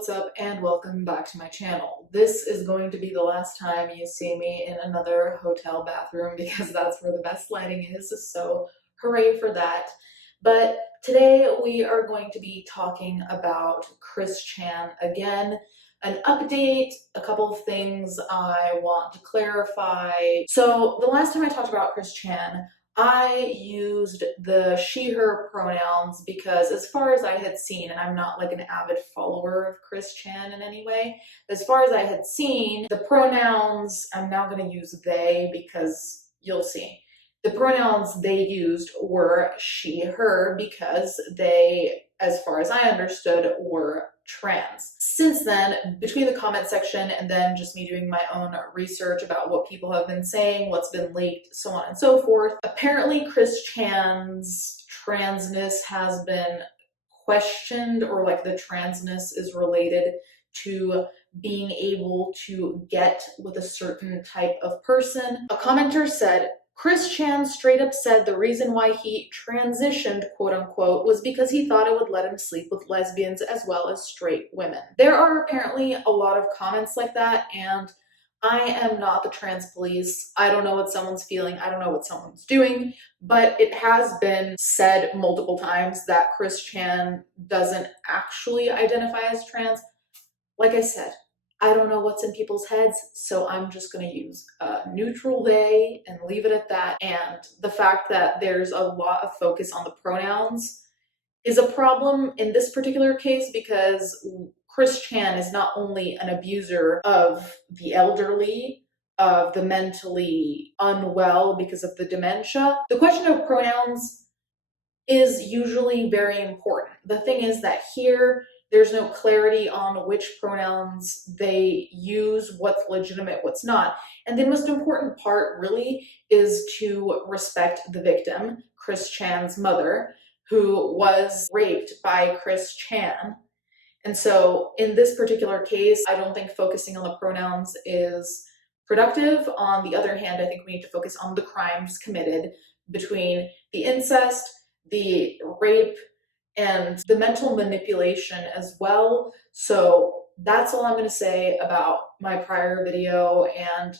what's up, and welcome back to my channel. This is going to be the last time you see me in another hotel bathroom because that's where the best lighting is, so hooray for that. But today we are going to be talking about Chris Chan again, an update, a couple of things I want to clarify. So the last time I talked about Chris Chan, I used the she, her pronouns because as far as I had seen, and I'm not like an avid follower of Chris Chan in any way, as far as I had seen, the pronouns, I'm now going to use they because you'll see. The pronouns they used were she, her because they, as far as I understood, were trans. Since then, between the comment section and then just me doing my own research about what people have been saying, what's been leaked, so on and so forth, apparently Chris Chan's transness has been questioned, or like the transness is related to being able to get with a certain type of person. A commenter said, Chris Chan straight up said the reason why he transitioned, quote unquote, was because he thought it would let him sleep with lesbians as well as straight women. There are apparently a lot of comments like that, and I am not the trans police. I don't know what someone's feeling. I don't know what someone's doing, but it has been said multiple times that Chris Chan doesn't actually identify as trans. Like I said, I don't know what's in people's heads, so I'm just going to use neutral they and leave it at that. And the fact that there's a lot of focus on the pronouns is a problem in this particular case because Chris Chan is not only an abuser of the elderly, of the mentally unwell because of the dementia. The question of pronouns is usually very important. The thing is that here, there's no clarity on which pronouns they use, what's legitimate, what's not. And the most important part really is to respect the victim, Chris Chan's mother, who was raped by Chris Chan. And so in this particular case, I don't think focusing on the pronouns is productive. On the other hand, I think we need to focus on the crimes committed between the incest, the rape, and the mental manipulation as well. So that's all I'm going to say about my prior video, and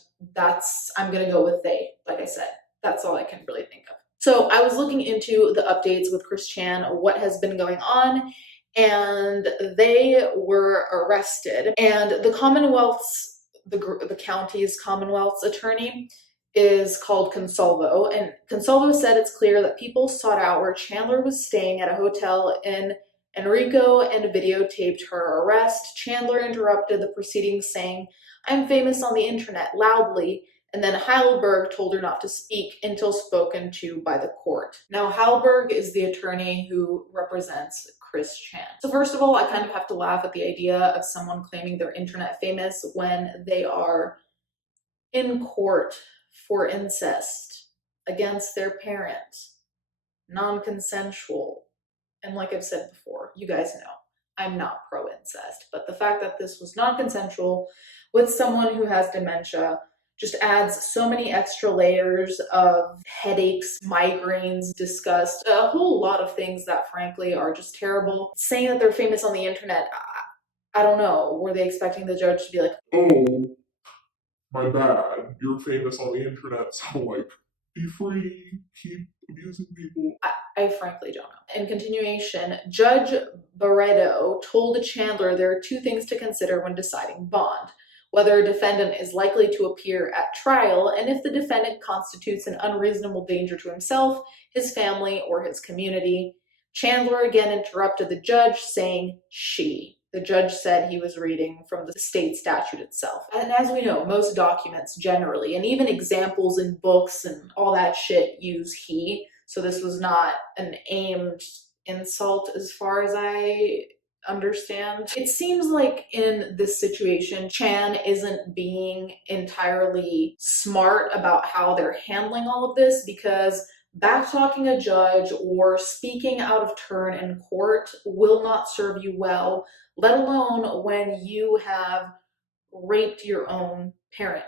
I'm going to go with they, like I said. That's all I can really think of. So I was looking into the updates with Chris Chan, what has been going on, and they were arrested. And the Commonwealth's, the county's Commonwealth's attorney is called Consolvo, and Consolvo said it's clear that people sought out where Chandler was staying at a hotel in Enrico and videotaped her arrest. Chandler interrupted the proceedings saying, "I'm famous on the internet," loudly, and then Heilberg told her not to speak until spoken to by the court. Now, Heilberg is the attorney who represents Chris Chan. So first of all, I kind of have to laugh at the idea of someone claiming they're internet famous when they are in court for incest against their parent, non-consensual. And like I've said before, you guys know, I'm not pro-incest, but the fact that this was non-consensual with someone who has dementia just adds so many extra layers of headaches, migraines, disgust, a whole lot of things that frankly are just terrible. Saying that they're famous on the internet, I don't know, were they expecting the judge to be like, oh, my bad, you're famous on the internet, so like, be free, keep abusing people. I frankly don't know. In continuation, Judge Barreto told Chandler there are two things to consider when deciding bond: whether a defendant is likely to appear at trial, and if the defendant constitutes an unreasonable danger to himself, his family, or his community. Chandler again interrupted the judge, saying she. The judge said he was reading from the state statute itself. And as we know, most documents generally, and even examples in books and all that shit, use he. So this was not an aimed insult as far as I understand. It seems like in this situation, Chan isn't being entirely smart about how they're handling all of this, because backtalking a judge or speaking out of turn in court will not serve you well, let alone when you have raped your own parent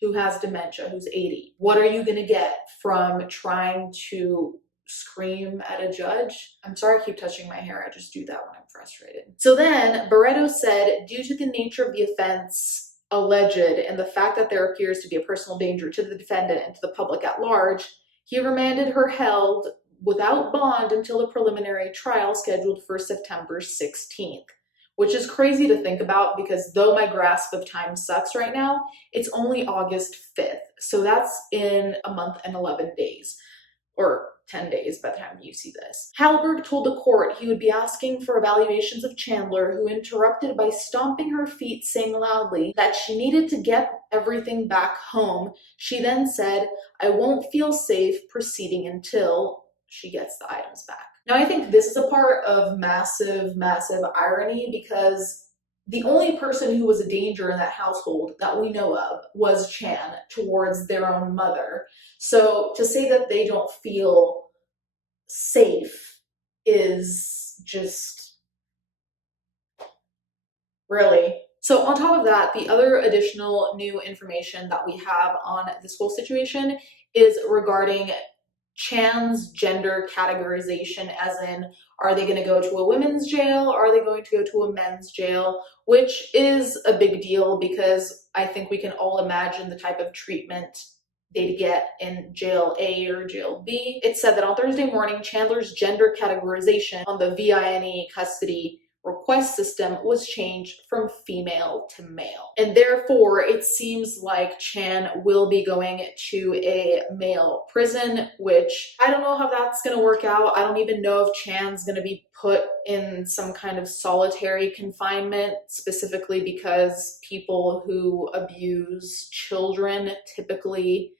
who has dementia, who's 80. What are you going to get from trying to scream at a judge. I'm sorry I keep touching my hair. I just do that when I'm frustrated. So then Barreto said, due to the nature of the offense alleged and the fact that there appears to be a personal danger to the defendant and to the public at large, he remanded her held without bond until a preliminary trial scheduled for September 16th, which is crazy to think about because though my grasp of time sucks right now, it's only August 5th. So that's in a month and 11 days, or 10 days by the time you see this. Halberg told the court he would be asking for evaluations of Chandler, who interrupted by stomping her feet, saying loudly that she needed to get everything back home. She then said, "I won't feel safe proceeding until she gets the items back." Now, I think this is a part of massive, massive irony because the only person who was a danger in that household that we know of was Chan towards their own mother. So to say that they don't feel safe is just really. So on top of that, the other additional new information that we have on this whole situation is regarding Chan's gender categorization, as in, are they going to go to a women's jail? Are they going to go to a men's jail? Which is a big deal because I think we can all imagine the type of treatment they'd get in jail A or jail B. It said that on Thursday morning, Chandler's gender categorization on the VINE custody request system was changed from female to male. And therefore, it seems like Chan will be going to a male prison, which I don't know how that's going to work out. I don't even know if Chan's going to be put in some kind of solitary confinement, specifically because people who abuse children typically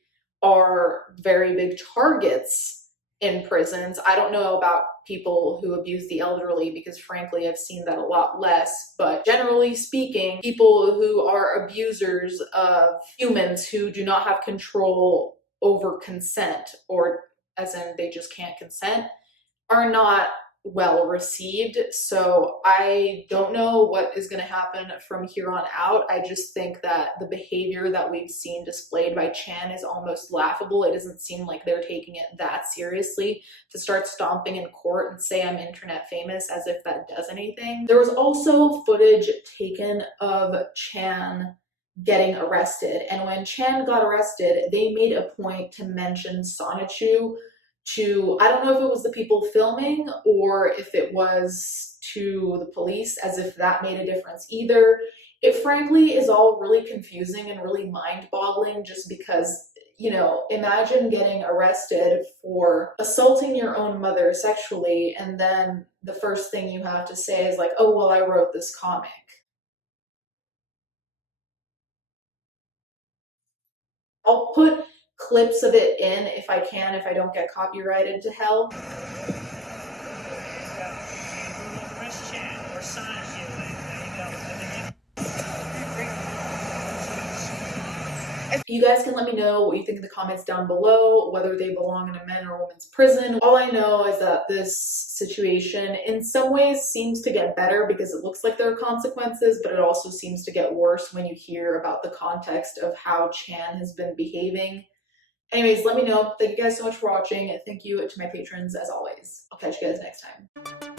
are very big targets in prisons. I don't know about people who abuse the elderly because frankly I've seen that a lot less, but generally speaking, people who are abusers of humans who do not have control over consent, or as in they just can't consent, are not well received. So I don't know what is going to happen from here on out. I just think that the behavior that we've seen displayed by Chan is almost laughable. It doesn't seem like they're taking it that seriously to start stomping in court and say I'm internet famous as if that does anything. There was also footage taken of Chan getting arrested, and when Chan got arrested, they made a point to mention Sonichu to, I don't know if it was the people filming or if it was to the police, as if that made a difference either. It frankly is all really confusing and really mind-boggling just because, you know, imagine getting arrested for assaulting your own mother sexually and then the first thing you have to say is like, oh, well, I wrote this comic. I'll put clips of it in if I can, if I don't get copyrighted to hell. You guys can let me know what you think in the comments down below, whether they belong in a men or women's prison. All I know is that this situation in some ways seems to get better because it looks like there are consequences, but it also seems to get worse when you hear about the context of how Chan has been behaving. Anyways, let me know. Thank you guys so much for watching. Thank you to my patrons as always. I'll catch you guys next time.